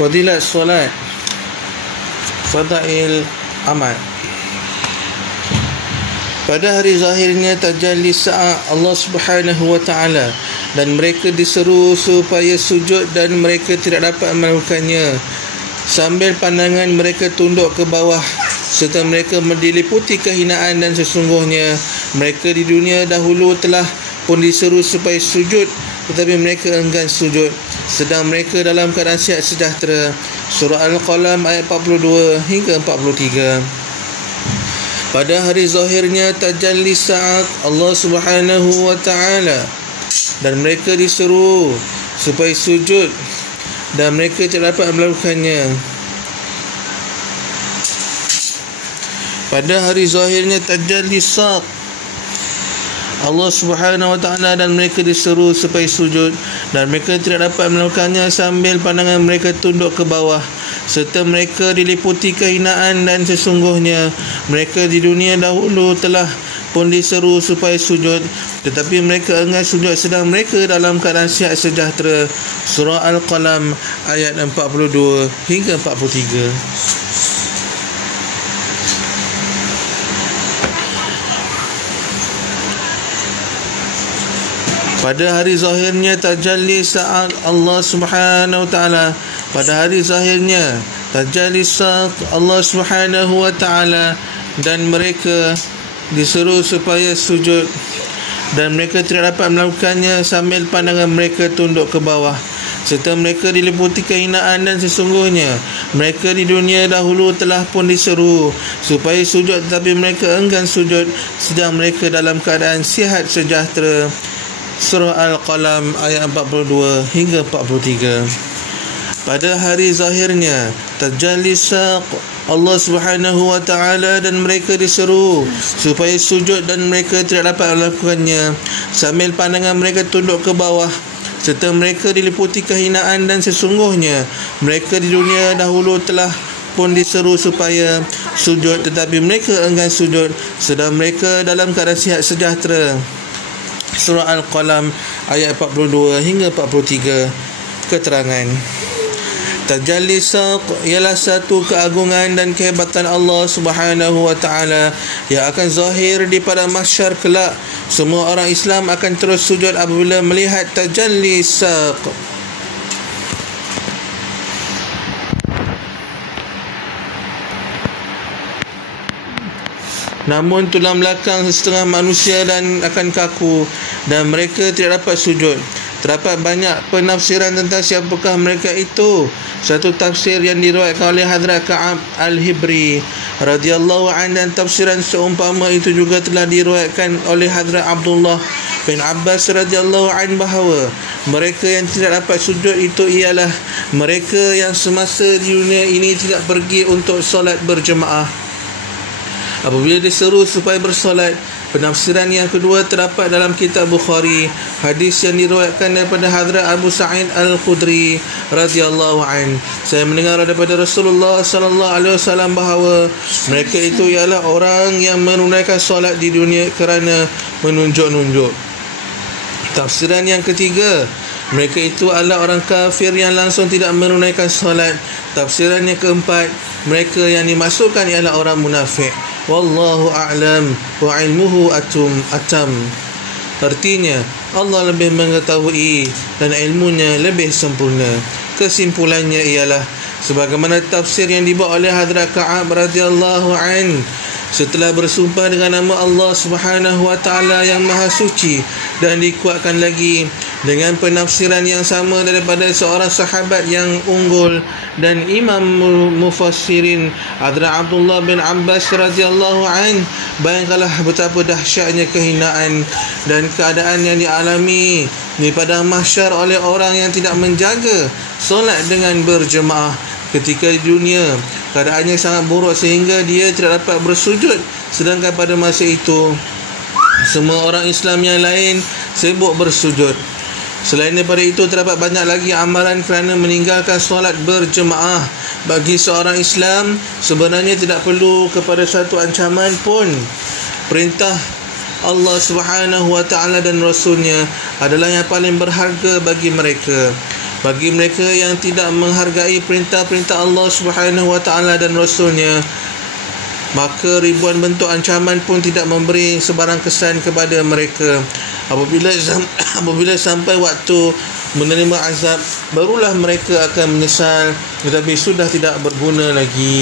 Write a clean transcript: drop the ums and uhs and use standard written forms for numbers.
Fadilat solat, fadail amal. Pada hari zahirnya tajalli sa'a Allah Subhanahu wa ta'ala, dan mereka diseru supaya sujud dan mereka tidak dapat melakukannya, sambil pandangan mereka tunduk ke bawah, serta mereka diliputi kehinaan, dan sesungguhnya mereka di dunia dahulu telah pun diseru supaya sujud, tetapi mereka enggan sujud, sedang mereka dalam keadaan sihat sejahtera. Surah Al-Qalam ayat 42 hingga 43. Pada hari zahirnya tajalli saat Allah Subhanahu wa ta'ala, dan mereka diseru supaya sujud dan mereka tidak dapat melakukannya. Pada hari zahirnya tajalli saat Allah Subhanahu wa ta'ala, dan mereka diseru supaya sujud dan mereka tidak dapat melakukannya, sambil pandangan mereka tunduk ke bawah, serta mereka diliputi kehinaan, dan sesungguhnya mereka di dunia dahulu telah pun diseru supaya sujud, tetapi mereka enggan sujud, sedang mereka dalam keadaan sihat sejahtera. Surah Al-Qalam ayat 42 hingga 43. Pada hari zahirnya tajalli saat Allah Subhanahu wa ta'ala, pada hari zahirnya tajalli saat Allah Subhanahu wa ta'ala, dan mereka diseru supaya sujud dan mereka tidak dapat melakukannya, sambil pandangan mereka tunduk ke bawah, serta mereka diliputi kehinaan, dan sesungguhnya mereka di dunia dahulu telah pun diseru supaya sujud, tetapi mereka enggan sujud, sedang mereka dalam keadaan sihat sejahtera. Surah Al-Qalam ayat 42 hingga 43. Pada hari zahirnya tajalli saq Allah Subhanahu wa ta'ala, dan mereka diseru supaya sujud dan mereka tidak dapat melakukannya, sambil pandangan mereka tunduk ke bawah, serta mereka diliputi kehinaan, dan sesungguhnya mereka di dunia dahulu telah pun diseru supaya sujud, tetapi mereka enggan sujud, sedang mereka dalam keadaan sihat sejahtera. Surah Al-Qalam ayat 42 hingga 43. Keterangan: tajalli saq ialah satu keagungan dan kehebatan Allah Subhanahu wa ta'ala yang akan zahir di pada mahsyar kelak. Semua orang Islam akan terus sujud apabila melihat tajalli saq. Namun tulang belakang setengah manusia dan akan kaku, dan mereka tidak dapat sujud. Terdapat banyak penafsiran tentang siapakah mereka itu. Satu tafsir yang diriwayatkan oleh Hadrat Ka'ab Al-Hibri radhiyallahu anhu, dan tafsiran seumpama itu juga telah diriwayatkan oleh Hadrat Abdullah bin Abbas radhiyallahu anhu, bahawa mereka yang tidak dapat sujud itu ialah mereka yang semasa di dunia ini tidak pergi untuk solat berjemaah apabila diseru supaya bersolat. Penafsiran yang kedua terdapat dalam kitab Bukhari, hadis yang diriwayatkan daripada Hadrat Abu Sa'id Al-Khudri radhiyallahu an. Saya mendengar daripada Rasulullah sallallahu alaihi wasallam bahawa mereka itu ialah orang yang menunaikan solat di dunia kerana menunjuk-nunjuk. Tafsiran yang ketiga, mereka itu adalah orang kafir yang langsung tidak menunaikan solat. Tafsiran yang keempat, mereka yang dimaksudkan ialah orang munafik. Wallahu a'lam wa ilmuhu atam. Artinya, Allah lebih mengetahui dan ilmunya lebih sempurna. Kesimpulannya ialah sebagaimana tafsir yang dibawa oleh Hadrat Ka'ab radhiyallahu an, setelah bersumpah dengan nama Allah Subhanahu wa ta'ala yang maha suci, dan dikuatkan lagi dengan penafsiran yang sama daripada seorang sahabat yang unggul dan imam mufassirin, Hadrat Abdullah bin Abbas radhiyallahu an. Bayangkanlah betapa dahsyatnya kehinaan dan keadaan yang dialami di padang mahsyar oleh orang yang tidak menjaga solat dengan berjemaah ketika di dunia. Keadaannya sangat buruk sehingga dia tidak dapat bersujud, sedangkan pada masa itu semua orang Islam yang lain sibuk bersujud. Selain daripada itu, terdapat banyak lagi amalan kerana meninggalkan solat berjemaah. Bagi seorang Islam sebenarnya tidak perlu kepada satu ancaman pun. Perintah Allah Subhanahu wa ta'ala dan Rasulnya adalah yang paling berharga bagi mereka. Bagi mereka yang tidak menghargai perintah-perintah Allah Subhanahu wa taala dan Rasulnya, maka ribuan bentuk ancaman pun tidak memberi sebarang kesan kepada mereka. Apabila sampai waktu menerima azab, barulah mereka akan menyesal, tetapi sudah tidak berguna lagi.